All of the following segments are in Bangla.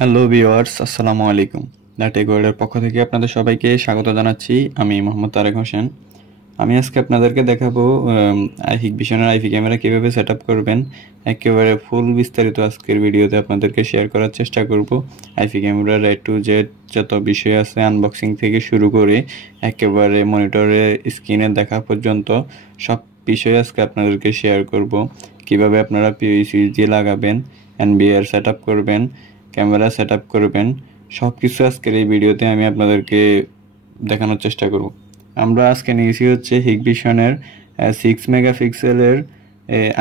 হ্যালো ভিউয়ার্স, আসসালামু আলাইকুম। দ্য টেক ওয়ার্ল্ডের পক্ষ থেকে আপনাদের সবাইকে স্বাগত জানাচ্ছি। আমি মোহাম্মদ তারেক হোসেন। আমি আজকে আপনাদেরকে দেখাবো হিকভিশনের আইপি ক্যামেরা কীভাবে সেট আপ করবেন। একেবারে ফুল বিস্তারিত আজকের ভিডিওতে আপনাদেরকে শেয়ার করার চেষ্টা করব। আইপি ক্যামেরার এ টু জেড যত বিষয় আছে, আনবক্সিং থেকে শুরু করে একেবারে মনিটরে স্ক্রিনে দেখা পর্যন্ত সব বিষয় আজকে আপনাদেরকে শেয়ার করব। কিভাবে আপনারা পিওইসি দিয়ে লাগাবেন, এনবিআর সেট আপ করবেন, ক্যামেরা সেট আপ করবেন, সব কিছু আজকের এই ভিডিওতে আমি আপনাদেরকে দেখানোর চেষ্টা করব। আমরা আজকে নিয়েছি হচ্ছে হিকভিশনের 6 মেগাপিক্সেলের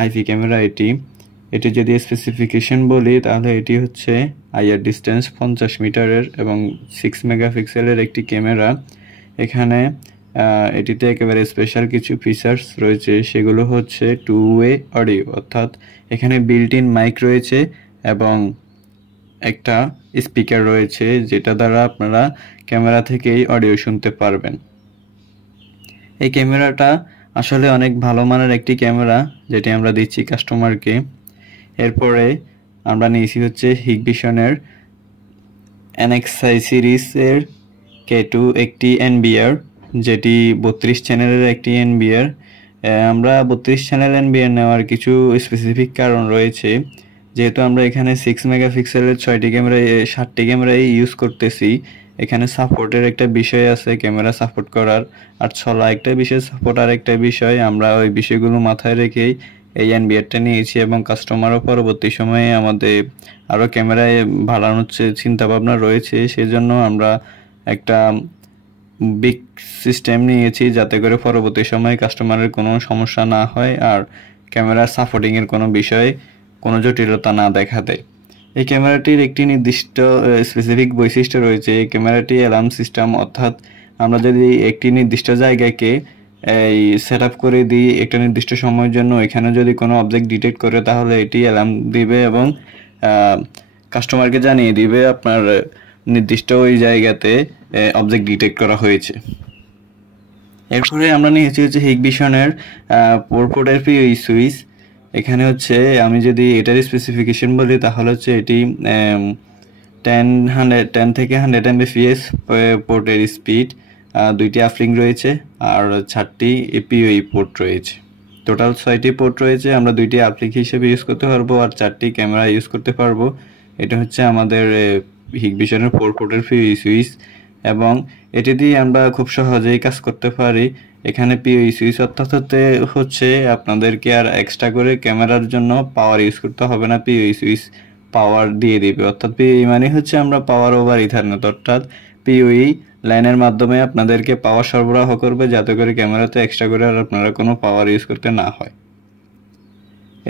আইপি ক্যামেরা। এটি যদি স্পেসিফিকেশন বলি তাহলে এটি হচ্ছে আইআর ডিস্টেন্স 50 মিটারের এবং 6 মেগাপিক্সেলের একটি ক্যামেরা। এখানে এটিতে একেবারে স্পেশাল কিছু ফিচার্স রয়েছে, সেগুলো হচ্ছে 2 ওয়ে অডিও, অর্থাৎ এখানে বিল্ট ইন মাইক রয়েছে এবং একটা স্পিকার রয়েছে যেটা দ্বারা আপনারা ক্যামেরা থেকেই অডিও শুনতে পারবেন। এই ক্যামেরাটা আসলে অনেক ভালো মানের একটি ক্যামেরা যেটি আমরা দিচ্ছি কাস্টমারকে। এরপরে আমরা নিয়েছি হচ্ছে হিকভিশনের NXI সিরিজের K2 একটি এনবিআর, যেটি 32 চ্যানেলের একটি এনবিআর। আমরা 32 চ্যানেল এনবিআর নেওয়ার কিছু স্পেসিফিক কারণ রয়েছে। যেহেতু আমরা এখানে 6 মেগাপিক্সেলের 6টি ক্যামেরায় 7টি ক্যামেরাই ইউজ করতেছি, এখানে সাপোর্টের একটা বিষয় আছে, ক্যামেরা সাপোর্ট করার, আর ছলা একটা বিষয় সাপোর্ট আর একটা বিষয়। আমরা ওই বিষয়গুলো মাথায় রেখেই এই এনবিআরটা নিয়েছি এবং কাস্টমারও পরবর্তী সময়ে আমাদের আরও ক্যামেরায় বাড়ানোর চিন্তা ভাবনা রয়েছে, সেজন্য আমরা একটা বিগ সিস্টেম নিয়েছি যাতে করে পরবর্তী সময়ে কাস্টমারের কোনো সমস্যা না হয় আর ক্যামেরা সাপোর্টিংয়ের কোনো বিষয়ে কোনো জটিলতা না দেখা দেয়। এই ক্যামেরাটির একটি নির্দিষ্ট স্পেসিফিক বৈশিষ্ট্য রয়েছে। এই ক্যামেরাটি অ্যালার্ম সিস্টেম, অর্থাৎ আমরা যদি একটি নির্দিষ্ট জায়গাকে এই সেট আপ করে দিই একটা নির্দিষ্ট সময়ের জন্য, এখানে যদি কোনো অবজেক্ট ডিটেক্ট করে তাহলে এটি অ্যালার্ম দিবে এবং কাস্টমারকে জানিয়ে দিবে আপনার নির্দিষ্ট ওই জায়গাতে অবজেক্ট ডিটেক্ট করা হয়েছে। এরপরে আমরা নিয়েছি হচ্ছে হিকভিশনের পোর্টের পিওই সুইচ। এখানে হচ্ছে আমি যদি এটার স্পেসিফিকেশন বলি তাহলে হচ্ছে এটি 10 থেকে 100 Mbps পোর্টের স্পিড, 2টি আপলিঙ্ক রয়েছে আর 4টি পিওই পোর্ট রয়েছে। টোটাল 6টি পোর্ট রয়েছে। আমরা 2টি আপলিঙ্ক হিসেবে ইউজ করতে পারবো আর 4টি ক্যামেরা ইউজ করতে পারবো। এটা হচ্ছে আমাদের হিকভিশনের পোর্টের পিওই সুইচ এবং এটি দিয়ে আমরা খুব সহজেই কাজ করতে পারি। এখানে পিওই সুইচ অর্থাৎ হচ্ছে আপনাদেরকে আর এক্সট্রা করে ক্যামেরার জন্য পাওয়ার ইউজ করতে হবে না, পিওই সুইচ পাওয়ার দিয়ে দিবে। অর্থাৎ পিওই মানে হচ্ছে আমরা পাওয়ার ওভার ইথারনেট, অর্থাৎ পিওই লাইনের মাধ্যমে আপনাদেরকে পাওয়ার সরবরাহ করবে যাতে করে ক্যামেরাতে এক্সট্রা করে আর আপনারা কোনো পাওয়ার ইউজ করতে না হয়।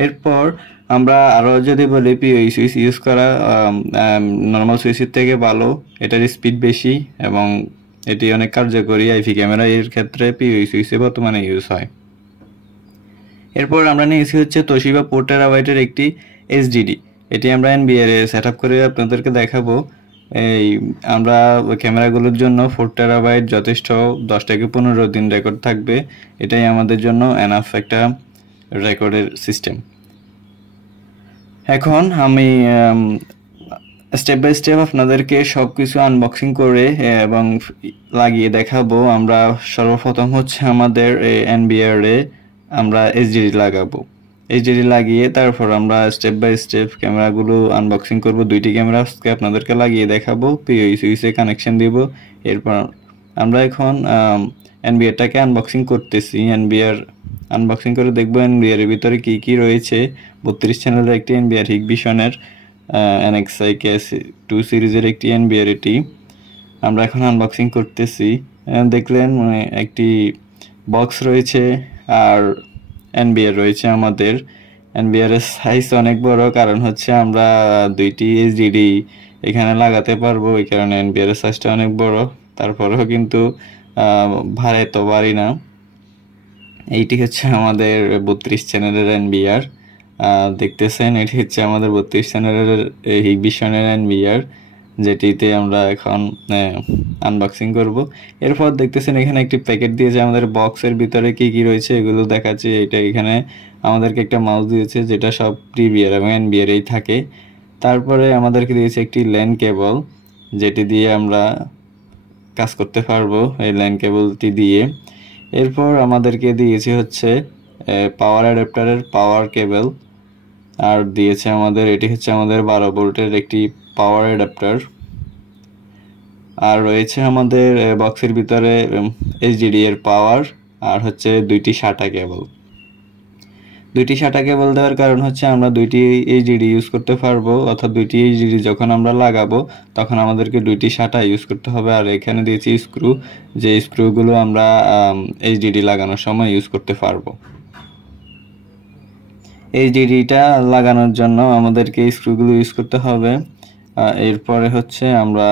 এরপর আমরা আরও যদি বলি পিওই সুইচ ইউজ করা নর্মাল সুইচের থেকে ভালো, এটার স্পিড বেশি এবং এটি অনেক কার্যকরী। আইপি ক্যামেরা এর ক্ষেত্রে পিওই সুইচে বর্তমানে ইউজ হয়। এরপর আমরা নিয়েছি হচ্ছে তোশিবা 4 টেরাবাইটের একটি এইচডিডি। এটি আমরা এনবিআর এ সেট আপ করে আপনাদেরকে দেখাবো। এই আমরা ক্যামেরাগুলোর জন্য 4 টেরাবাইট যথেষ্ট, 10 থেকে 15 দিন রেকর্ড থাকবে, এটাই আমাদের জন্য এনাফ একটা রেকর্ডের সিস্টেম। এখন আমি স্টেপ বাই স্টেপ আপনাদেরকে সব কিছু আনবক্সিং করে এবং লাগিয়ে দেখাবো। আমরা সর্বপ্রথম হচ্ছে আমাদের এনবিআর এ আমরা এইচডিডি লাগাবো। এইচডিডি লাগিয়ে তারপর আমরা স্টেপ বাই স্টেপ ক্যামেরাগুলো আনবক্সিং করব। 2টি ক্যামেরা আজকে আপনাদেরকে লাগিয়ে দেখাবো, পিওই সুইচে কানেকশন দিব। এরপর আমরা এখন এনবিআরটাকে আনবক্সিং করতেছি। এনবিআর আনবক্সিং করে দেখবো এনবিআর এর ভিতরে কি কি রয়েছে। 32 চ্যানেলের একটি এনবিআর, হিকভিশনের NXI K2 সিরিজের একটি এনবিআর এটি। আমরা এখন আনবক্সিং করতেছি। দেখলেন একটি বক্স রয়েছে আর এনবিআর রয়েছে। আমাদের এনবিআর এর সাইজ অনেক বড়, কারণ হচ্ছে আমরা 2টি এইচডিডি এখানে লাগাতে পারবো, এই কারণে এনবিআর এর সাইজটা অনেক বড়। তারপরেও কিন্তু ভারে তো পারি না। এইটি হচ্ছে আমাদের 32 চ্যানেলের এনবিআর, দেখতেছেন এটি হচ্ছে আমাদের 32 চ্যানেলের হিকভিশনের এনবিআর, যেটিতে আমরা এখন আনবক্সিং করব। এরপর দেখতেছেন এখানে একটি প্যাকেট দিয়েছে, আমাদের বক্সের ভিতরে কি কি রয়েছে এগুলো দেখাচ্ছে। এটা এখানে আমাদেরকে একটা মাউস দিয়েছে যেটা সব টিভিআর এবং এনবিআর এই থাকে। তারপরে আমাদেরকে দিয়েছে একটি ল্যান কেবল, যেটি দিয়ে আমরা কাজ করতে পারবো এই ল্যান কেবলটি দিয়ে। এরপর আমাদেরকে দিয়েছে হচ্ছে পাওয়ার অ্যাডাপ্টারের পাওয়ার কেবল, আর দিয়েছে আমাদের এটি হচ্ছে আমাদের 12 ভোল্টের একটি পাওয়ার অ্যাডাপ্টার। আর রয়েছে আমাদের বক্সের ভিতরে এইচডিডি এর পাওয়ার, আর হচ্ছে দুইটি SATA কেবল। দুইটি SATA কেবল দেওয়ার কারণ হচ্ছে আমরা দুইটি এইচডিডি ইউজ করতে পারবো, অর্থাৎ দুইটি এইচডিডি যখন আমরা লাগাবো তখন আমাদেরকে দুইটি SATA ইউজ করতে হবে। আর এখানে দিয়েছি স্ক্রু, যে স্ক্রুগুলো আমরা এইচডিডি লাগানোর সময় ইউজ করতে পারবো। এইচডিডিটা লাগানোর জন্য আমাদেরকে স্ক্রুগুলো ইউজ করতে হবে। এরপরে হচ্ছে আমরা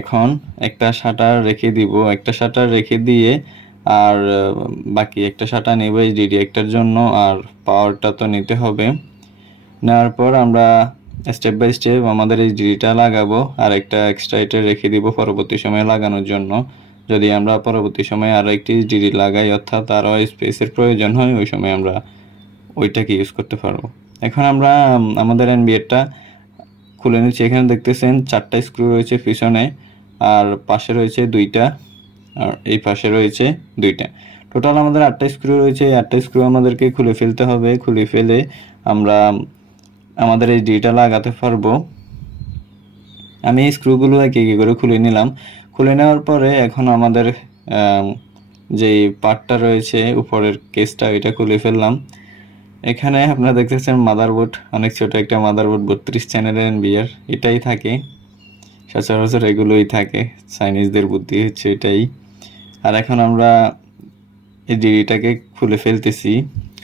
এখন একটা শাটার রেখে দিব, একটা শাটার রেখে দিয়ে আর বাকি একটা শাটার নেব এইচডিডি একটার জন্য, আর পাওয়ারটা তো নিতে হবে। নেওয়ার পর আমরা স্টেপ বাই স্টেপ আমাদের এইচডিডিটা লাগাবো, আর একটা এক্সট্রা এটা রেখে দিব পরবর্তী সময়ে লাগানোর জন্য। যদি আমরা পরবর্তী সময়ে আরও একটি এইচডিডি লাগাই, অর্থাৎ আরও স্পেসের প্রয়োজন হয়, ওই সময় আমরা ওইটাকে ইউজ করতে পারবো। এখন আমরা আমাদের এনবিআরটা খুলে নিচ্ছি। এখানে দেখতেছেন 4টা স্ক্রু রয়েছে পিছনে, আর পাশে রয়েছে 2টা, আর এই পাশে রয়েছে 2টা। টোটাল আমাদের 8টা স্ক্রু রয়েছে। 8টা স্ক্রু আমাদেরকে খুলে ফেলতে হবে। খুলে ফেলে আমরা আমাদের এই ডিটা লাগাতে পারবো। আমি এই স্ক্রুগুলো একে একে করে খুলে নিলাম। খুলে নেওয়ার পরে এখন আমাদের যে পার্টটা রয়েছে উপরের কেসটা, এটা খুলে ফেললাম। এখানে আপনারা দেখতেছেন মাদারবোর্ড, অনেক ছোট একটা মাদারবোর্ড, 32 চ্যানেলের এনবিআর, এটাই থাকে সচরাচর, এগুলোই থাকে, চাইনিজদের বুদ্ধি হচ্ছে এটাই। আর এখন আমরা এই ডিটাকে খুলে ফেলতেছি।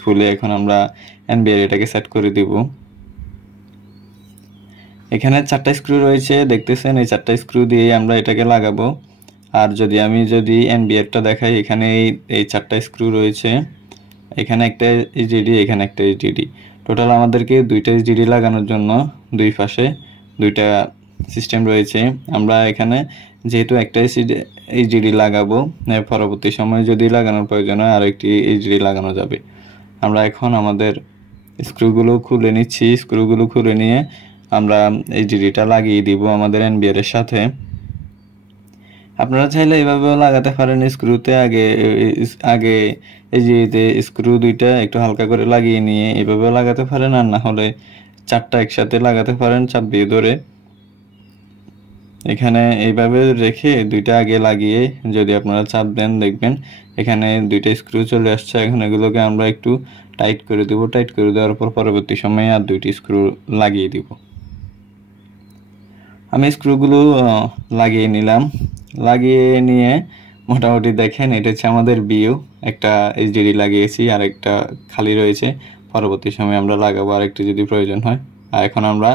খুলে এখন আমরা এনবিআর এটাকে সেট করে দিব। এখানে 4টা স্ক্রু রয়েছে দেখতেছেন, এই 4টা স্ক্রু দিয়ে আমরা এটাকে লাগাবো। আর যদি এনবিআরটা দেখাই, এখানে এই 4টা স্ক্রু রয়েছে, এখানে একটা এইচডিডি, এখানে একটা এইচডিডি। টোটাল আমাদেরকে 2টা এইচডিডি লাগানোর জন্য দুই পাশে 2টা সিস্টেম রয়েছে। আমরা এখানে যেহেতু একটা এইচডিডি লাগাবো, পরবর্তী সময়ে যদি লাগানোর প্রয়োজন হয় আরও একটি এইচডিডি লাগানো যাবে। আমরা এখন আমাদের স্ক্রুগুলো খুলে নিচ্ছি। স্ক্রুগুলো খুলে নিয়ে আমরা এইচডিডিটা লাগিয়ে দিব আমাদের এনবিআর এর সাথে। আপনারা চাইলে এভাবেও লাগাতে পারেন। স্ক্রুতে আগে এইচডিডিতে স্ক্রু 2টা একটু হালকা করে লাগিয়ে নিয়ে এভাবেও লাগাতে পারেন, আর না হলে 4টা একসাথে লাগাতে পারেন চাপ দিয়ে ধরে। এখানে এইভাবে রেখে 2টা আগে লাগিয়ে যদি আপনারা চাপ দেন, দেখবেন এখানে 2টা স্ক্রু চলে আসছে। এখন এগুলোকে আমরা একটু টাইট করে দেব। টাইট করে দেওয়ার পর পরবর্তী সময়ে আর 2টি স্ক্রু লাগিয়ে দিব। আমি স্ক্রুগুলো লাগিয়ে নিলাম। লাগিয়ে নিয়ে মোটামুটি দেখেন এটা হচ্ছে আমাদের ভিউ। একটা এইচডিডি লাগিয়েছি, আর একটা খালি রয়েছে, পরবর্তী সময়ে আমরা লাগাবো আর একটু যদি প্রয়োজন হয়। আর এখন আমরা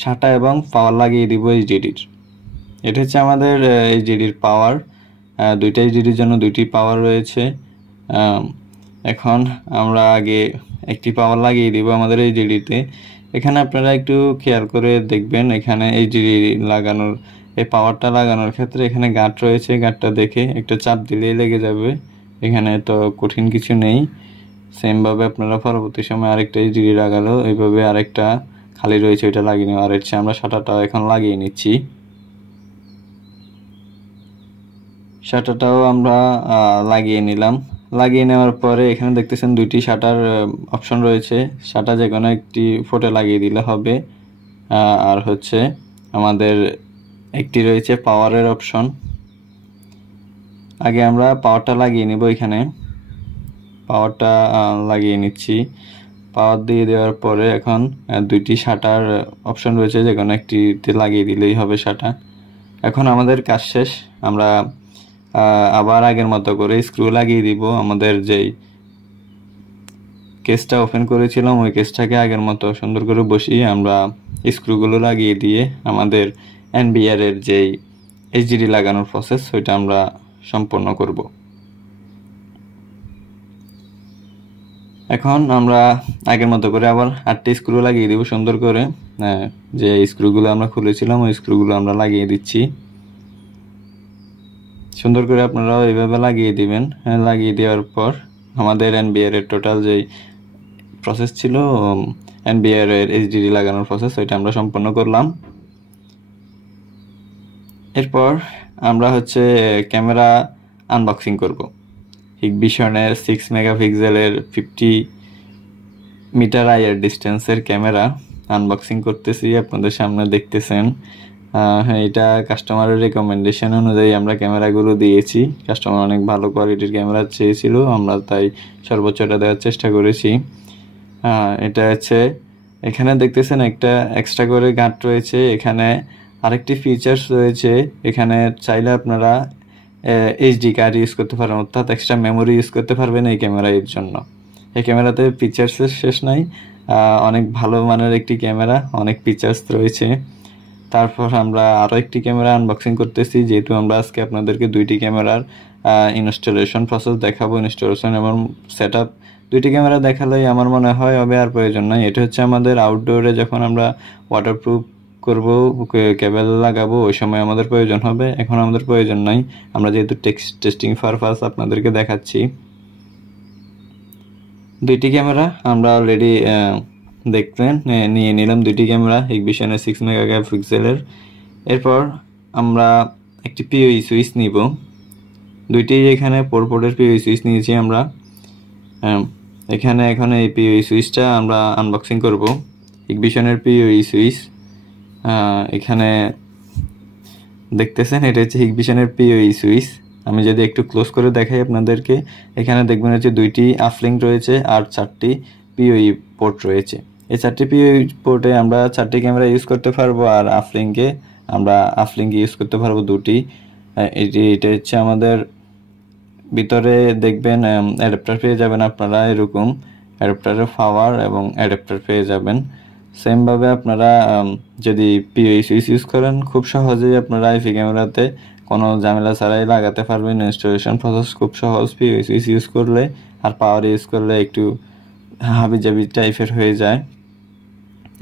SATA এবং পাওয়ার লাগিয়ে দিব এইচডিডির। এটা হচ্ছে আমাদের এইচডিডির পাওয়ার। 2টা এইচডিডির জন্য 2টি পাওয়ার রয়েছে। এখন আমরা আগে একটি পাওয়ার লাগিয়ে দিব আমাদের এইচডিডিতে। এখানে আপনারা একটু খেয়াল করে দেখবেন, এখানে এইচডিডি লাগানোর, এই পাওয়ারটা লাগানোর ক্ষেত্রে এখানে গাঁট রয়েছে, গাঁটটা দেখে একটা চাপ দিলেই লেগে যাবে। এখানে তো কঠিন কিছু নেই। সেমভাবে আপনারা পরবর্তী সময় আরেকটা এইচডিডি লাগালো এইভাবে আরেকটা খালি রয়েছে, ওইটা লাগিয়ে নেওয়া। আর হচ্ছে আমরা শাটারটাও এখন লাগিয়ে নিচ্ছি। শাটারটাও আমরা লাগিয়ে নিলাম। লাগিয়ে নেওয়ার পরে এখানে দেখতেছেন 2টি শাটার অপশন রয়েছে। শাটার যে কোনো একটি ফোটে লাগিয়ে দিলে হবে। আর হচ্ছে আমাদের একটি রয়েছে পাওয়ারের অপশন। আগে আমরা পাওয়ারটা লাগিয়ে নিব। এখানে পাওয়ারটা লাগিয়ে নিচ্ছি। পাওয়ার দিয়ে দেওয়ার পরে এখন 2টি শাটার অপশন রয়েছে, যে কোনো একটিতে লাগিয়ে দিলেই হবে শাটার। এখন আমাদের কাজ শেষ। আমরা আবার আগের মতো করে স্ক্রু লাগিয়ে দিব। আমাদের যেই কেসটা ওপেন করেছিলাম ওই কেসটাকে আগের মতো সুন্দর করে বসিয়ে আমরা স্ক্রুগুলো লাগিয়ে দিয়ে আমাদের এনবিআর এর যেই এইচডিডি লাগানোর প্রসেস ওইটা আমরা সম্পন্ন করব। এখন আমরা আগের মতো করে আবার 8টি স্ক্রু লাগিয়ে দিব সুন্দর করে। যে স্ক্রুগুলো আমরা খুলেছিলাম ওই স্ক্রুগুলো আমরা লাগিয়ে দিচ্ছি সুন্দর করে। আপনারাও এইভাবে লাগিয়ে দিবেন। লাগিয়ে দেওয়ার পর আমাদের এনবিআর এর টোটাল যেই প্রসেস ছিল এনবিআর এর এইচডিডি লাগানোর প্রসেস, ওইটা আমরা সম্পন্ন করলাম। এরপর আমরা হচ্ছে ক্যামেরা আনবক্সিং করব। হিগভিশনের 6 মেগাপিক্সেলের 50 মিটার আইয়ের ডিস্টেন্সের ক্যামেরা আনবক্সিং করতেছি, আপনাদের সামনে দেখতেছেন। এটা কাস্টমারের রেকমেন্ডেশন অনুযায়ী আমরা ক্যামেরাগুলো দিয়েছি। কাস্টমার অনেক ভালো কোয়ালিটির ক্যামেরা চেয়েছিল, আমরা তাই সর্বোচ্চটা দেওয়ার চেষ্টা করেছি। এটা হচ্ছে এখানে দেখতেছেন একটা এক্সট্রা করে গাঁট রয়েছে, এখানে আরেকটি ফিচার্স রয়েছে। এখানে চাইলে আপনারা এইচডি কার্ড ইউজ করতে পারেন, অর্থাৎ এক্সট্রা মেমোরি ইউজ করতে পারবেন এই ক্যামেরার জন্য। এই ক্যামেরাতে ফিচার্সের শেষ নাই, অনেক ভালো মানের একটি ক্যামেরা, অনেক ফিচার্স রয়েছে। তারপর আমরা আরও একটি ক্যামেরা আনবক্সিং করতেছি, যেহেতু আমরা আজকে আপনাদেরকে দুইটি ক্যামেরার ইনস্টলেশন প্রসেস দেখাবো, ইনস্টলেশন এবং সেট আপ। দুইটি ক্যামেরা দেখালেই আমার মনে হয় হবে, আর প্রয়োজন নয়। এটা হচ্ছে আমাদের আউটডোরে যখন আমরা ওয়াটারপ্রুফ করব, কেবল লাগাবো, ওই সময় আমাদের প্রয়োজন হবে, এখন আমাদের প্রয়োজন নাই। আমরা যেহেতু টেস্টিং পারপাস আপনাদেরকে দেখাচ্ছি। দুইটি ক্যামেরা আমরা অলরেডি দেখলেন, নিয়ে নিলাম দুইটি ক্যামেরা হিগভিশনের 6 মেগাপিক্সেলের। এরপর আমরা একটি পিওই সুইচ নিব, দুইটি এখানে পোর্টের পিওই সুইচ নিয়েছি আমরা। এখানে এখন এই পিওই সুইচটা আমরা আনবক্সিং করব। হিগভিশনের পিওই সুইচ এখানে দেখতেছেন, এটা হচ্ছে হিগভিশনের পিওই সুইচ। আমি যদি একটু ক্লোজ করে দেখাই আপনাদেরকে, এখানে দেখবেন হচ্ছে দুইটি আফলিঙ্ক রয়েছে আর 4টি পিওই পোর্ট রয়েছে। এই 4টি পিওই পোর্টে আমরা 4টি ক্যামেরা ইউজ করতে পারবো, আর আফলিঙ্কে আমরা ইউজ করতে পারবো দুটি। এটা হচ্ছে আমাদের ভিতরে দেখবেন অ্যাডাপ্টার পেয়ে যাবেন আপনারা, এরকম অ্যাডাপ্টারের পাওয়ার এবং অ্যাডাপ্টার পেয়ে যাবেন। সেমভাবে আপনারা যদি পিওই সুইচ ইউজ করেন, খুব সহজেই আপনারা আইপি ক্যামেরাতে কোনো ঝামেলা ছাড়াই লাগাতে পারবেন। ইনস্টলেশন প্রসেস খুব সহজ পিওই সুইচ ইউজ করলে, আর পাওয়ার ইউজ করলে একটু হাবিজাবি টাইপের হয়ে যায়।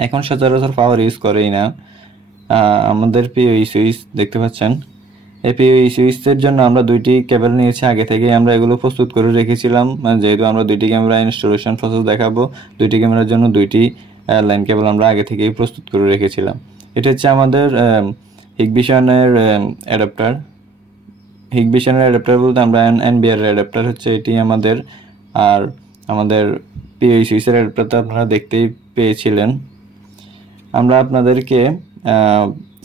এখন সচরাচর পাওয়ার ইউজ করেই না আমাদের পিওই সুইচ, দেখতে পাচ্ছেন। এই পিওই সুইচের জন্য আমরা দুইটি কেবল নিয়েছি, আগে থেকে আমরা এগুলো প্রস্তুত করে রেখেছিলাম। যেহেতু আমরা দুইটি ক্যামেরা ইনস্টলেশন প্রসেস দেখাবো, দুইটি ক্যামেরার জন্য দুইটি লাইন কেবল আমরা আগে থেকেই প্রস্তুত করে রেখেছিলাম। এটা হচ্ছে আমাদের হিগভিশনের অ্যাডাপ্টার। হিগভিশনের অ্যাডাপ্টার বলতে আমরা এনবিআর অ্যাডাপ্টার হচ্ছে এটি আমাদের, আর আমাদের পিওই সুইচের অ্যাডাপ্টার তো আপনারা দেখতেই পেয়েছিলেন। আমরা আপনাদেরকে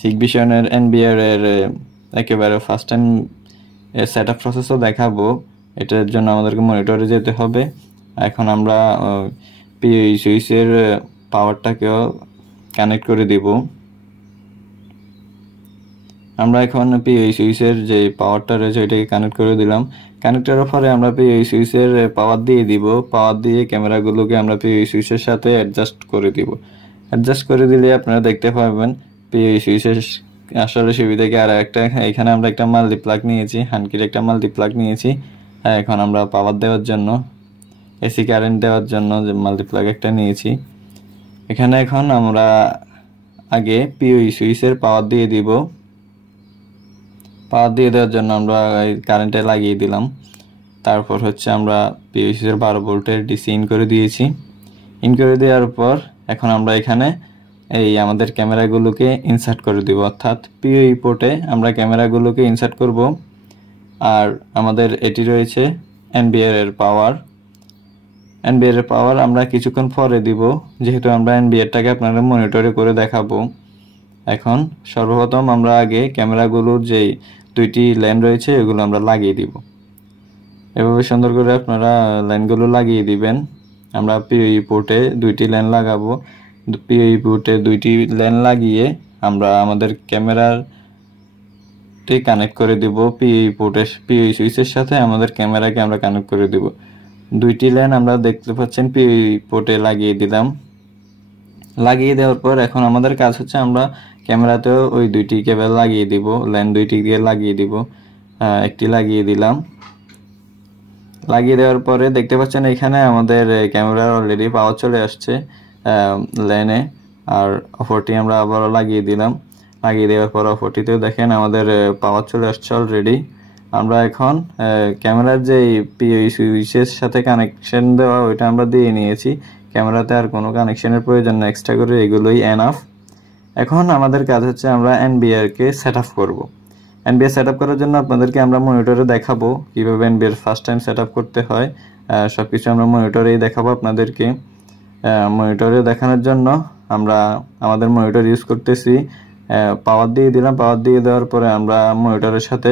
হিগভিশনের এনবিআর এর একেবারে ফার্স্ট টাইম সেট আপ প্রসেসও দেখাবো। এটার জন্য আমাদেরকে মনিটরে যেতে হবে। এখন আমরা পিওই সুইচের পাওয়ারটাকেও কানেক্ট করে দিব। আমরা এখন পিওই সুইচের যে পাওয়ারটা রয়েছে ওইটাকে কানেক্ট করে দিলাম। কানেক্ট করার পরে আমরা পিওই সুইচের পাওয়ার দিয়ে দিব। পাওয়ার দিয়ে ক্যামেরাগুলোকে আমরা পিওই সুইচের সাথে অ্যাডজাস্ট করে দিব। অ্যাডজাস্ট করে দিলে আপনারা দেখতে পাবেন পিওই সুইচের আসলে সুবিধা কি। আর একটা এখানে আমরা একটা মাল্টিপ্লাগ নিয়েছি, হানকির একটা মাল্টিপ্লাগ নিয়েছি। এখন আমরা পাওয়ার দেওয়ার জন্য, এসি কারেন্ট দেওয়ার জন্য যে মাল্টিপ্লাগ একটা নিয়েছি। এখানে এখন আমরা আগে পিওই সুইচের পাওয়ার দিয়ে দিব। পাওয়ার দিয়ে দেওয়ার জন্য আমরা কারেন্টে লাগিয়ে দিলাম। তারপর হচ্ছে আমরা পিওই সুইচের 12 ভোল্টের ডিসি ইন করে দিয়েছি। ইন করে দেওয়ার পর এখন আমরা এখানে এই আমাদের ক্যামেরাগুলোকে ইনসার্ট করে দিব, অর্থাৎ পিওই পোর্টে আমরা ক্যামেরাগুলোকে ইনসার্ট করব। আর আমাদের এটি রয়েছে এনবিআর এর পাওয়ার। এনবিআর এর পাওয়ার আমরা কিছুক্ষণ পরে দিব, যেহেতু আমরা এনবিআরটাকে আপনাদের মনিটরে করে দেখাবো। এখন সর্বপ্রথম আমরা আগে ক্যামেরাগুলোর যেই দুইটি লাইন রয়েছে এগুলো আমরা লাগিয়ে দিব। এভাবে সুন্দর করে আপনারা লাইনগুলো লাগিয়ে দিবেন। আমরা পিওই পোর্টে দুইটি লাইন লাগাবো। পিওই পোর্টে দুইটি লাইন লাগিয়ে আমরা আমাদের ক্যামেরাটি কানেক্ট করে দিব। পিওই পোর্টের পিওই সুইচের সাথে আমাদের ক্যামেরাকে আমরা কানেক্ট করে দিব। দুইটি লাইন আমরা দেখতে পাচ্ছেন পিওই পোর্টে লাগিয়ে দিলাম। লাগিয়ে দেওয়ার পর এখন আমাদের কাজ হচ্ছে আমরা ক্যামেরাতেও ওই দুইটি কেবল লাগিয়ে দিব, লাইন দুইটি দিয়ে লাগিয়ে দিব। একটি লাগিয়ে দিলাম। লাগিয়ে দেওয়ার পরে দেখতে পাচ্ছেন এখানে আমাদের ক্যামেরার অলরেডি পাওয়ার চলে আসছে লাইনে। আর অপরটি আমরা আবারও লাগিয়ে দিলাম। লাগিয়ে দেওয়ার পর অপরটিতেও দেখেন আমাদের পাওয়ার চলে আসছে অলরেডি। আমরা এখন ক্যামেরার যে পিওই সুইচের সাথে কানেকশন দেওয়া ওইটা আমরা দিয়ে নিয়েছি, ক্যামেরাতে আর কোনো কানেকশনের প্রয়োজন না এক্সট্রা করে, এগুলোই এনাফ। এখন আমাদের কাজ হচ্ছে আমরা এনবিআর কে সেট আপ করবো। এনবিআর সেট আপ করার জন্য আপনাদেরকে আমরা মনিটরে দেখাবো কীভাবে NBR first time set up করতে হয়। সব কিছু আমরা মনিটরেই দেখাবো আপনাদেরকে। মনিটরে দেখানোর জন্য আমরা আমাদের মনিটর ইউজ করতেছি। পাওয়ার দিয়ে দিলাম, পাওয়ার দিয়ে দেওয়ার পরে আমরা মনিটরের সাথে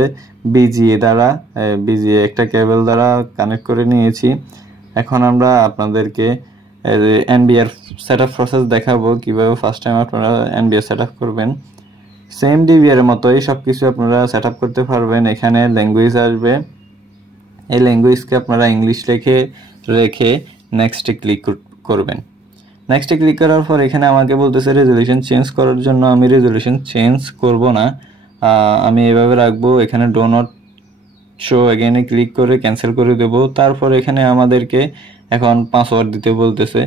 বিজিএ একটা কেবল দ্বারা কানেক্ট করে নিয়েছি। এখন আমরা আপনাদেরকে এনবিআর সেট আপ প্রসেস দেখাবো কিভাবে ফার্স্ট টাইম আপনারা এনবিআর সেট আপ করবেন। সেম ডিভিআর এর মতোই সব কিছু আপনারা সেট আপ করতে পারবেন। এখানে ল্যাঙ্গুয়েজ আসবে, এই ল্যাঙ্গুয়েজকে আপনারা ইংলিশ রেখে নেক্সটে ক্লিক করবেন। নেক্সটে ক্লিক করার পর এখানে আমাকে বলতেছে রেজলিউশন চেঞ্জ করার জন্য। আমি রেজলিউশন চেঞ্জ করব না, আমি এভাবে রাখবো। এখানে ডো নট শো এগেইনে ক্লিক করে ক্যান্সেল করে দেব। তারপর এখানে আমাদেরকে এখন পাসওয়ার্ড দিতে বলতেছে।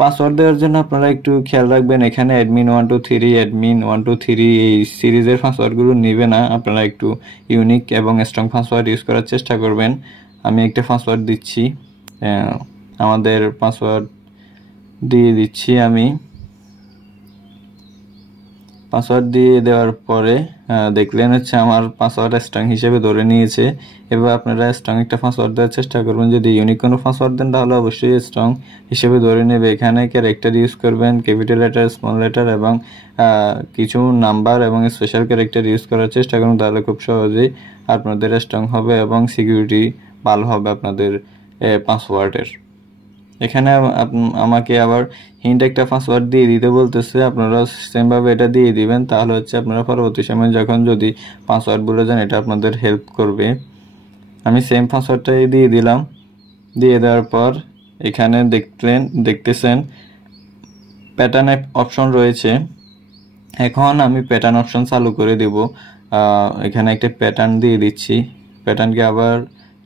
পাসওয়ার্ড দেওয়ার জন্য আপনারা একটু খেয়াল রাখবেন, এখানে অ্যাডমিন 123 এই সিরিজের পাসওয়ার্ডগুলো নেবে না। আপনারা একটু ইউনিক এবং স্ট্রং পাসওয়ার্ড ইউজ করার চেষ্টা করবেন। আমি একটা পাসওয়ার্ড দিচ্ছি, আমাদের পাসওয়ার্ড দিয়ে দিচ্ছি। আমি পাসওয়ার্ড দিয়ে দেওয়ার পরে দেখলেন হচ্ছে আমার পাসওয়ার্ড স্ট্রং হিসেবে ধরে নিয়েছে। এবার আপনারা স্ট্রং একটা পাসওয়ার্ড দেওয়ার চেষ্টা করবেন। যদি ইউনিক কোনো পাসওয়ার্ড দেন তাহলে অবশ্যই স্ট্রং হিসেবে ধরে নেবে। এখানে ক্যারেক্টার ইউজ করবেন, ক্যাপিটাল লেটার, স্মল লেটার এবং কিছু নাম্বার এবং স্পেশাল ক্যারেক্টার ইউজ করার চেষ্টা করুন, তাহলে খুব সহজেই আপনাদের স্ট্রং হবে এবং সিকিউরিটি ভালো হবে আপনাদের পাসওয়ার্ডের। এখানে আমাকে আবার হিন্ট একটা পাসওয়ার্ড দিয়ে দিতে বলতেছে, আপনারা সেমভাবে এটা দিয়ে দিবেন, তাহলে হচ্ছে আপনারা পরবর্তী সময় যখন যদি পাসওয়ার্ড ভুলে যান এটা আপনাদের হেল্প করবে। আমি সেম পাসওয়ার্ডটাই দিয়ে দিলাম। দিয়ে দেওয়ার পর এখানে দেখতেছেন প্যাটার্ন অপশন রয়েছে। এখন আমি প্যাটার্ন অপশন চালু করে দেব। এখানে একটা প্যাটার্ন দিয়ে দিচ্ছি, প্যাটার্নকে আবার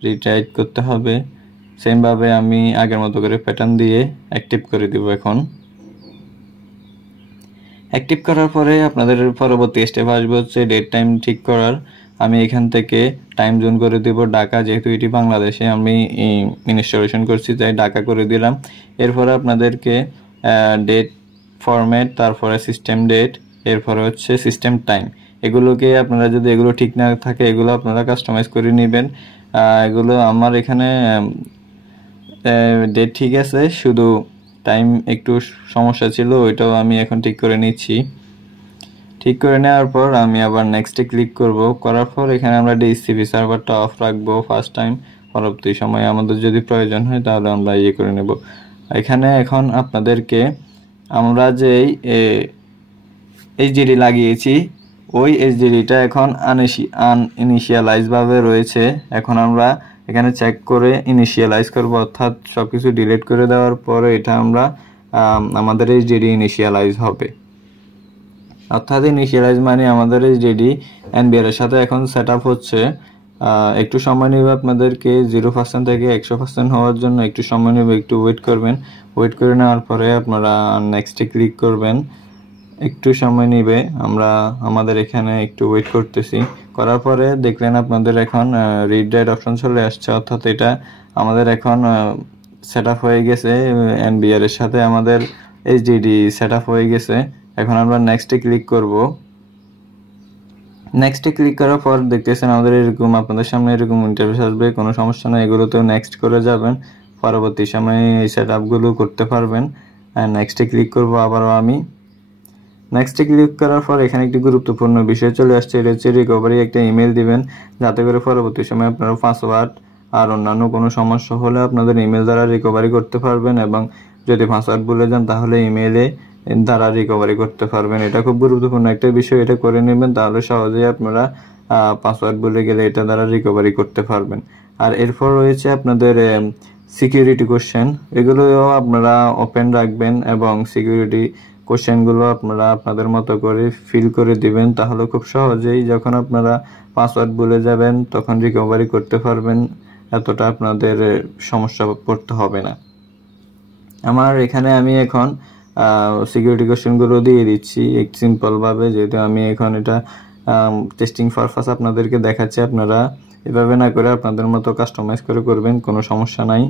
রিটাইট করতে হবে। সেমভাবে আমি আগের মতো করে প্যাটার্ন দিয়ে অ্যাক্টিভ করে দিব। এখন অ্যাক্টিভ করার পরে আপনাদের পরবর্তী স্টেপ আসবে হচ্ছে ডেট টাইম ঠিক করার। আমি এখান থেকে টাইম জোন করে দেব ঢাকা, যেহেতু এটি বাংলাদেশে আমি ইনস্টলেশন করছি তাই ঢাকা করে দিলাম। এরপরে আপনাদেরকে ডেট ফরম্যাট, তারপরে সিস্টেম ডেট, এরপরে হচ্ছে সিস্টেম টাইম, এগুলোকে আপনারা যদি এগুলো ঠিক না থাকে এগুলো আপনারা কাস্টমাইজ করে নেবেন। এগুলো আমার এখানে ডেট ঠিক আছে, শুধু টাইম একটু সমস্যা ছিল, ওইটাও আমি এখন ঠিক করে নিচ্ছি। ঠিক করে নেওয়ার পর আমি আবার নেক্সটে ক্লিক করব। করার পর এখানে আমরা ডিএসসিপি সার্ভারটা অফ রাখবো ফার্স্ট টাইম। পরবর্তী সময়ে আমাদের যদি প্রয়োজন হয় তাহলে আমরা ইয়ে করে নেব। এখানে এখন আপনাদেরকে আমরা যে এইচডিডি লাগিয়েছি ওই এইচডিডিটা এখন আনইনিশিয়ালাইজ ভাবে রয়েছে। এখন আমরা এখানে চেক করে ইনিশিয়ালাইজ করব, অর্থাৎ সব কিছু ডিলিট করে দেওয়ার পরে এটা আমরা আমাদের এইচডিডি ইনিশিয়ালাইজ হবে। অর্থাৎ ইনিশিয়ালাইজ মানে আমাদের এইচডিডি এনবিআর এর সাথে এখন সেট আপ হচ্ছে। একটু সময় নেবে আপনাদেরকে 0% থেকে 100% হওয়ার জন্য একটু সময় নেবে, একটু ওয়েট করবেন। ওয়েট করে নেওয়ার পরে আপনারা নেক্সটে ক্লিক করবেন। একটু সময় নেবে, আমরা আমাদের এখানে একটু ওয়েট করতেছি। করার পরে দেখলেন আপনাদের এখন রিড রাইট অপশন চলে আসছে, অর্থাৎ এটা আমাদের এখন সেট আপ হয়ে গেছে। এনবিআর এর সাথে আমাদের এইচডিডি সেট আপ হয়ে গেছে। এখন আমরা নেক্সটে ক্লিক করব। নেক্সটে ক্লিক করার পর দেখতেছেন আমাদের এরকম আপনাদের সামনে এরকম ইন্টারফেস আসবে। কোনো সমস্যা নয়, এগুলোতেও নেক্সট করে যাবেন, পরবর্তী সময়ে এই সেট আপগুলো করতে পারবেন। নেক্সটে ক্লিক করব আবারও আমি। নেক্সটে ক্লিক করার পর এখানে একটি গুরুত্বপূর্ণ বিষয় চলে আসছে, এটা হচ্ছে রিকভারি একটা ইমেল দিবেন, যাতে করে পরবর্তী সময় আপনারা পাসওয়ার্ড আর অন্যান্য কোনো সমস্যা হলে আপনাদের ইমেল দ্বারা রিকভারি করতে পারবেন, এবং যদি পাসওয়ার্ড ভুলে যান তাহলে ইমেলে দ্বারা রিকভারি করতে পারবেন। এটা খুব গুরুত্বপূর্ণ একটা বিষয়, এটা করে নেবেন, তাহলে সহজেই আপনারা পাসওয়ার্ড ভুলে গেলে এটা দ্বারা রিকভারি করতে পারবেন। আর এরপর রয়েছে আপনাদের সিকিউরিটি কোশ্চেন, এগুলোও আপনারা ওপেন রাখবেন এবং সিকিউরিটি কোশ্চেনগুলো আপনারা আপনাদের মতো করে ফিল করে দিবেন, তাহলে খুব সহজেই যখন আপনারা পাসওয়ার্ড ভুলে যাবেন তখন রিকভারি করতে পারবেন, এতটা আপনাদের সমস্যা পড়তে হবে না। আমার এখানে আমি এখন সিকিউরিটি কোশ্চেনগুলো দিয়ে দিচ্ছি এক সিম্পলভাবে, যেহেতু আমি এখন এটা টেস্টিং পারপাস আপনাদেরকে দেখাচ্ছি। আপনারা এভাবে না করে আপনাদের মতো কাস্টমাইজ করে করবেন, কোনো সমস্যা নাই।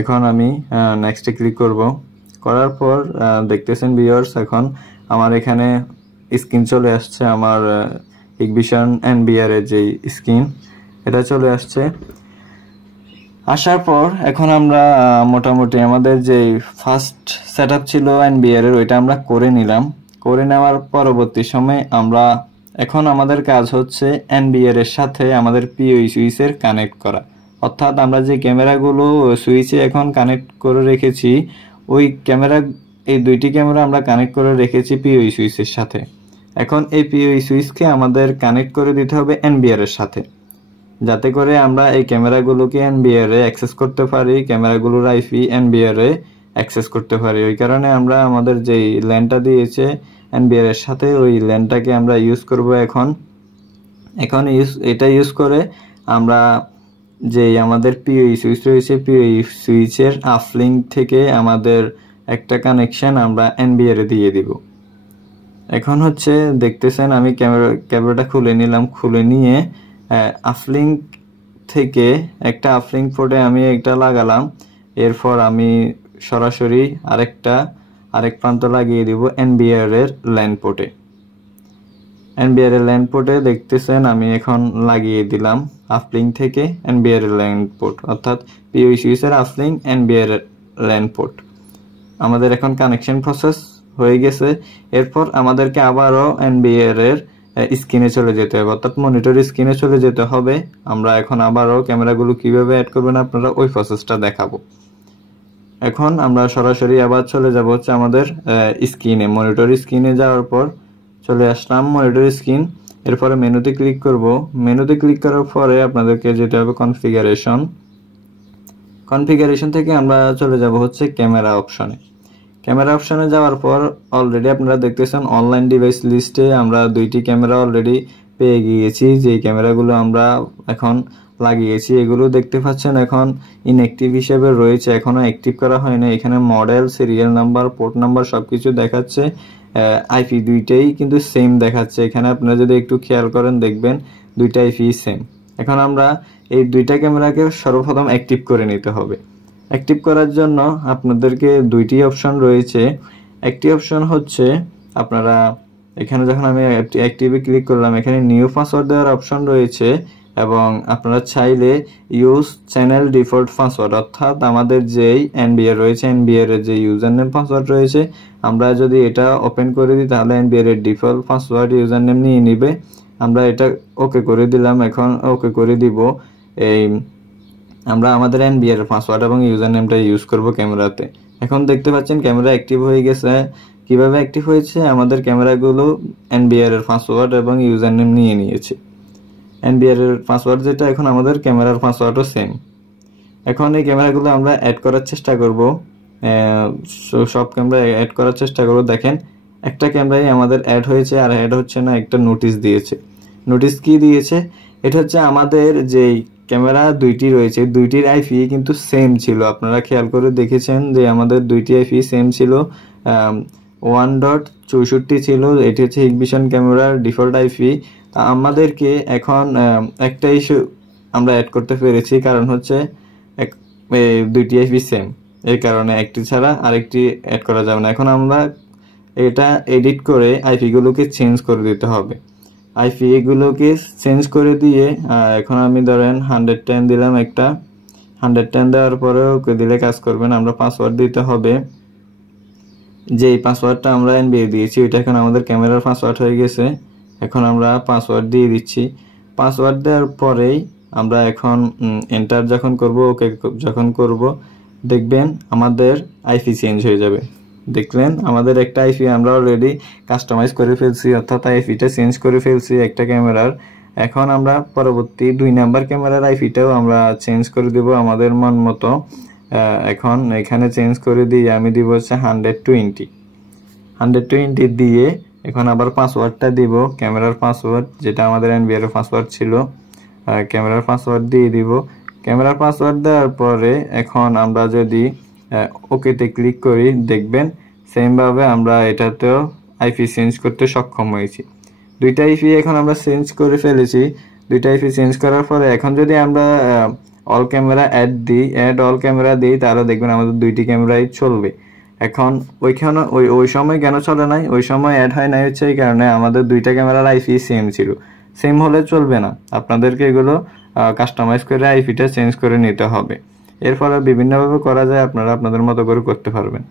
এখন আমি নেক্সটে ক্লিক করব। করার পর দেখতেছেন ভিউয়ার্স, এখন আমার এখানে স্ক্রিন চলে আসছে, আমার হিগভিশন এনবিআর এর যে স্ক্রিন এটা চলে আসছে। আসার পর এখন আমরা মোটামুটি আমাদের যে ফার্স্ট সেটআপ ছিল এনবিআর এর ওইটা আমরা করে নিলাম। করে নেওয়ার পরবর্তী সময় আমরা এখন আমাদের কাজ হচ্ছে এনবিআর এর সাথে আমাদের পিওই সুইচের কানেক্ট করা, অর্থাৎ আমরা যে ক্যামেরাগুলো সুইচে এখন কানেক্ট করে রেখেছি ওই ক্যামেরা, এই দুইটি ক্যামেরা আমরা কানেক্ট করে রেখেছি পিওই সুইচের সাথে। এখন এই পিওই সুইচকে আমাদের কানেক্ট করে দিতে হবে এনবিআর এর সাথে, যাতে করে আমরা এই ক্যামেরাগুলোকে এনবিআর এ অ্যাক্সেস করতে পারি, ক্যামেরাগুলোর আইপি এনবিআর এ অ্যাক্সেস করতে পারি। ওই কারণে আমরা আমাদের যেই ল্যানটা দিয়েছে এনবিআর এর সাথে ওই ল্যানটাকে আমরা ইউজ করব। এখন এটা ইউজ করে আমরা যে আমাদের পিওই সুইচ রয়েছে পিওই সুইচের আপলিঙ্ক থেকে আমাদের একটা কানেকশন আমরা এনবিআর এ দিয়ে দিব। এখন হচ্ছে দেখতেছেন আমি ক্যামেরাটা খুলে নিলাম, খুলে নিয়ে আপলিঙ্ক থেকে একটা আপলিঙ্ক পোর্টে আমি একটা লাগালাম। এরপর আমি সরাসরি আরেক প্রান্ত লাগিয়ে দিব এনবিআর এর ল্যান পোর্টে। এনবিআর এর ল্যান পোর্টে দেখতেছেন আমি এখন লাগিয়ে দিলাম আপলিঙ্ক থেকে এনবিআর এর ল্যান পোর্ট, অর্থাৎ পিওই সুইচের আপলিঙ্ক এনবিআর এর ল্যান পোর্ট। আমাদের এখন কানেকশন প্রসেস হয়ে গেছে। এরপর আমাদেরকে আবারও এনবিআর এর স্ক্রিনে চলে যেতে হবে, অর্থাৎ মনিটর স্ক্রিনে চলে যেতে হবে। আমরা এখন আবারও ক্যামেরাগুলো কিভাবে অ্যাড করবেন আপনারা ওই প্রসেসটা দেখাবো। এখন আমরা সরাসরি আবার চলে যাব হচ্ছে আমাদের স্ক্রিনে, মনিটর স্ক্রিনে যাওয়ার পর চলে আসলাম মনিটর স্ক্রিন। এরপরে মেনুতে ক্লিক করব। মেনুতে ক্লিক করার পরে আপনাদেরকে যেতে হবে কনফিগারেশন থেকে আমরা চলে যাব হচ্ছে ক্যামেরা অপশনে। ক্যামেরা অপশনে যাওয়ার পর অলরেডি আপনারা দেখতেছেন অনলাইন ডিভাইস লিস্টে আমরা দুইটি ক্যামেরা অলরেডি পেয়ে গিয়েছি, যে ক্যামেরাগুলো আমরা এখন লাগিয়েছি। এগুলো দেখতে পাচ্ছেন এখন ইনঅ্যাক্টিভ হিসেবে রয়েছে, এখনো অ্যাক্টিভ করা হয় না। এখানে model, serial number, port number সবকিছু দেখাচ্ছে। আইপি দুইটাই কিন্তু সেম দেখাচ্ছে। এখানে আপনারা যদি একটু খেয়াল করেন দেখবেন দুইটা আইপি সেম। এখন আমরা এই দুইটা ক্যামেরাকে সর্বপ্রথম অ্যাক্টিভ করে নিতে হবে। অ্যাক্টিভ করার জন্য আপনাদেরকে দুইটি অপশন রয়েছে। একটি অপশন হচ্ছে আপনারা এখানে যখন আমি অ্যাক্টিভে ক্লিক করলাম এখানে নিউ পাসওয়ার্ড দেওয়ার অপশন রয়েছে, এবং আপনারা চাইলে ইউজ চ্যানেল ডিফল্ট পাসওয়ার্ড, অর্থাৎ আমাদের যেই এনবিআর রয়েছে এনবিআর এর যে ইউজার নেম পাসওয়ার্ড রয়েছে আমরা যদি এটা ওপেন করে দিই তাহলে এনবিআর এর ডিফল্ট পাসওয়ার্ড ইউজার নেম নিয়ে নিবে। আমরা এটা ওকে করে দিলাম। এখন ওকে করে দিব। এই আমরা আমাদের এনবিআর পাসওয়ার্ড এবং ইউজার নেমটা ইউজ করব ক্যামেরাতে। এখন দেখতে পাচ্ছেন ক্যামেরা অ্যাক্টিভ হয়ে গেছে। কিভাবে অ্যাক্টিভ হয়েছে? আমাদের ক্যামেরাগুলো এনবিআর এর পাসওয়ার্ড এবং ইউজার নেম নিয়ে নিয়েছে। এনবিআর এর পাসওয়ার্ড যেটা, এখন আমাদের ক্যামেরার পাসওয়ার্ডও সেম। এখন এই ক্যামেরাগুলো আমরা অ্যাড করার চেষ্টা করব, সব ক্যামেরা অ্যাড করার চেষ্টা করব। দেখেন একটা ক্যামেরাই আমাদের অ্যাড হয়েছে আর অ্যাড হচ্ছে না, একটা নোটিশ দিয়েছে। নোটিশ কি দিয়েছে? এটা হচ্ছে আমাদের যেই ক্যামেরা দুইটি রয়েছে দুইটির আইপি কিন্তু সেম ছিল। আপনারা খেয়াল করে দেখেছেন যে আমাদের দুইটি আইপি সেম ছিল, 1.64 ছিল। এটি হচ্ছে হিগভিশন ক্যামেরার ডিফল্ট আইপি। আমাদেরকে এখন একটা ইস্যু আমরা অ্যাড করতে পেরেছি, কারণ হচ্ছে দুইটি আইপি সেম, এই কারণে একটি ছাড়া আরেকটি অ্যাড করা যাবে না। এখন আমরা এটা এডিট করে আইপিগুলোকে চেঞ্জ করে দিতে হবে। আইপি এগুলোকে চেঞ্জ করে দিয়ে এখন আমি ধরেন 110 দিলাম, একটা 110 দেওয়ার পরে ওকে দিলে কাজ করবে না। আমরা পাসওয়ার্ড দিতে হবে, যে পাসওয়ার্ডটা আমরা এনবিআর দিয়েছি ওইটা এখন আমাদের ক্যামেরার পাসওয়ার্ড হয়ে গেছে। এখন আমরা পাসওয়ার্ড দিয়ে দিচ্ছি। পাসওয়ার্ড দেওয়ার পরেই আমরা এখন এন্টার যখন করব, ওকে যখন করব, দেখবেন আমাদের আইপি চেঞ্জ হয়ে যাবে। দেখলেন আমাদের একটা আইপি আমরা অলরেডি কাস্টমাইজ করে ফেলছি, অর্থাৎ আইপিটা চেঞ্জ করে ফেলছি একটা ক্যামেরার। এখন আমরা পরবর্তী 2 নাম্বার ক্যামেরার আইপিটাও আমরা চেঞ্জ করে দেব আমাদের মন মতো। এখন এখানে চেঞ্জ করে দিয়ে আমি দিব হচ্ছে 120 দিয়ে এখন আবার পাসওয়ার্ডটা দিব, ক্যামেরার পাসওয়ার্ড যেটা আমাদের এনবিআর এর পাসওয়ার্ড ছিল, ক্যামেরার পাসওয়ার্ড দিয়ে দিব। ক্যামেরার পাসওয়ার্ড দেওয়ার পরে এখন আমরা যদি ওকেতে ক্লিক করি দেখবেন সেমভাবে আমরা এটাতেও আইপি চেঞ্জ করতে সক্ষম হয়েছি। দুইটা আইপি এখন আমরা চেঞ্জ করে ফেলেছি। দুইটা আইপি চেঞ্জ করার পরে এখন যদি আমরা all camera add all camera দিই, তাহলে দেখবেন আমাদের দুইটি ক্যামেরাই চলবে। এখন ওইখানে ওই সময় কেন চলে নাই, ওই সময় অ্যাড হয় নাই হচ্ছে এই কারণে আমাদের দুইটা ক্যামেরার আইপি সেম ছিল। সেম হলে চলবে না, আপনাদেরকে এগুলো কাস্টমাইজ করে আইপিটা চেঞ্জ করে নিতে হবে। এর ফলে বিভিন্নভাবে করা যায়, আপনারা আপনাদের মতো করে করতে পারবেন।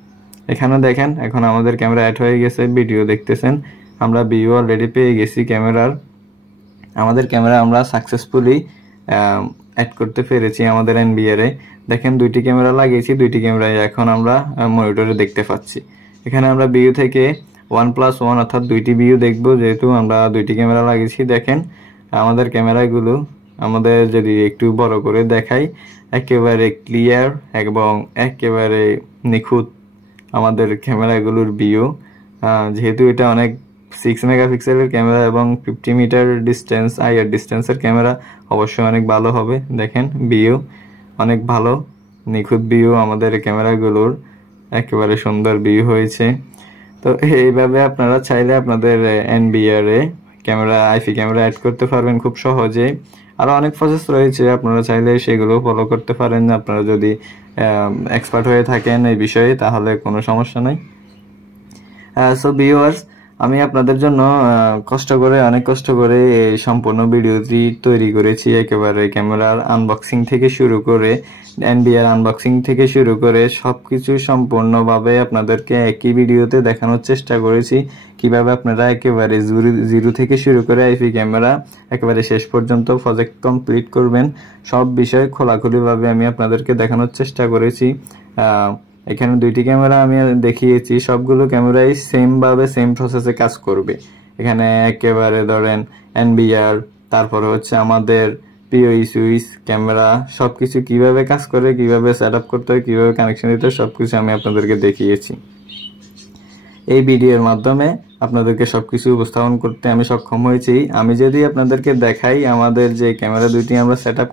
এখানে দেখেন এখন আমাদের ক্যামেরা অ্যাড হয়ে গেছে, ভিডিও দেখতেছেন, আমরা ভিউ অলরেডি পেয়ে গেছি ক্যামেরার। আমাদের ক্যামেরা আমরা সাকসেসফুলি অ্যাড করতে পেরেছি আমাদের এনবিআরে। দেখেন দুইটি ক্যামেরা লাগিয়েছি, দুইটি ক্যামেরায় এখন আমরা মনিটরে দেখতে পাচ্ছি। এখানে আমরা ভিউ থেকে 1+1 অর্থাৎ দুইটি ভিউ দেখবো, যেহেতু আমরা দুইটি ক্যামেরা লাগিয়েছি। দেখেন আমাদের ক্যামেরাগুলো আমাদের যদি একটু বড় করে দেখাই, একেবারে ক্লিয়ার এবং একেবারে নিখুঁত আমাদের ক্যামেরাগুলোর ভিউ। যেহেতু এটা অনেক 6 মেগাপিক্সেলের ক্যামেরা এবং 50 মিটার ডিস্টেন্স আইআর ডিস্টেন্সের ক্যামেরা, অবশ্যই অনেক ভালো হবে। দেখেন ভিউ অনেক ভালো, নিখুঁত ভিউ আমাদের ক্যামেরাগুলোর, একেবারে সুন্দর ভিউ হয়েছে। তো এইভাবে আপনারা চাইলে আপনাদের এনবিআরে ক্যামেরা আইপি ক্যামেরা অ্যাড করতে পারবেন খুব সহজে। আরও অনেক প্রসেস রয়েছে, আপনারা চাইলে সেগুলো ফলো করতে পারেন। আপনারা যদি এক্সপার্ট হয়ে থাকেন এই বিষয়ে তাহলে কোনো সমস্যা নেই। সো ভিউয়ার্স, আমি আপনাদের জন্য অনেক কষ্ট করে এই সম্পূর্ণ ভিডিওটি তৈরি করেছি। একেবারে ক্যামেরার আনবক্সিং থেকে শুরু করে এনবিআর আনবক্সিং থেকে শুরু করে সবকিছু সম্পূর্ণভাবে আপনাদেরকে একই ভিডিওতে দেখানোর চেষ্টা করেছি, কিভাবে আপনারা একেবারে জিরো থেকে শুরু করে আইপি ক্যামেরা একেবারে শেষ পর্যন্ত প্রজেক্ট কমপ্লিট করবেন। সব বিষয় খোলাখুলিভাবে আমি আপনাদেরকে দেখানোর চেষ্টা করেছি। এখানে দুইটি ক্যামেরা আমি দেখিয়েছি, সবগুলো ক্যামেরাই সেম প্রসেসে কাজ করবে। এখানে একেবারে ধরেন এনবিআর, তারপরে হচ্ছে আমাদের পিওই সুইচ ক্যামেরা, সবকিছু কিভাবে কাজ করে, কিভাবে সেট আপ করতে হয়, কিভাবে কানেকশন দিতে হয়, সবকিছু আমি আপনাদেরকে দেখিয়েছি। এই ভিডিওর মাধ্যমে আপনাদেরকে সবকিছু উপস্থাপন করতে আমি সক্ষম হয়েছি। আমি যদি আপনাদেরকে দেখাই আমাদের যে ক্যামেরা দুইটি আমরা সেট আপ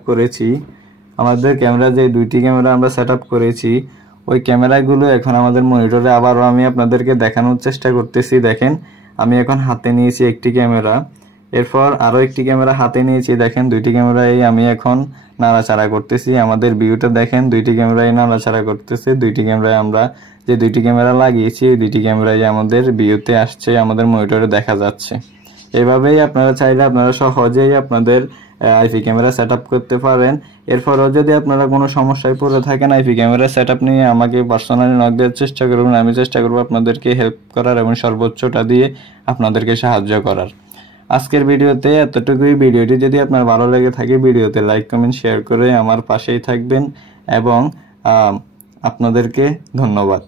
করেছি, ওই ক্যামেরাগুলো এখন আমাদের মনিটরে আবারও আমি আপনাদেরকে দেখানোর চেষ্টা করতেছি। দেখেন আমি এখন হাতে নিয়েছি একটি ক্যামেরা, এরপর আরও একটি ক্যামেরা হাতে নিয়েছি। দেখেন দুইটি ক্যামেরাই আমি এখন নাড়াচাড়া করতেছি। আমাদের ভিউটা দেখেন, দুইটি ক্যামেরাই নাড়াচাড়া করতেছে। দুইটি ক্যামেরায় আমরা যে দুইটি ক্যামেরা লাগিয়েছি, এই দুইটি ক্যামেরাই আমাদের ভিউতে আসছে, আমাদের মনিটরে দেখা যাচ্ছে। এভাবেই আপনারা চাইলে আপনারা সহজেই আপনাদের আইপি ক্যামেরা সেট আপ করতে পারেন। এরপরও যদি আপনারা কোনো সমস্যায় পড়ে থাকেন আইপি ক্যামেরা সেট আপ নিয়ে, আমাকে পার্সোনালি নক দেওয়ার চেষ্টা করবেন। আমি চেষ্টা করবো আপনাদেরকে হেল্প করার এবং সর্বোচ্চটা দিয়ে আপনাদেরকে সাহায্য করার। আজকের ভিডিওতে এতটুকুই। ভিডিওটি যদি আপনার ভালো লেগে থাকে ভিডিওতে লাইক কমেন্ট শেয়ার করে আমার পাশেই থাকবেন এবং আপনাদেরকে ধন্যবাদ।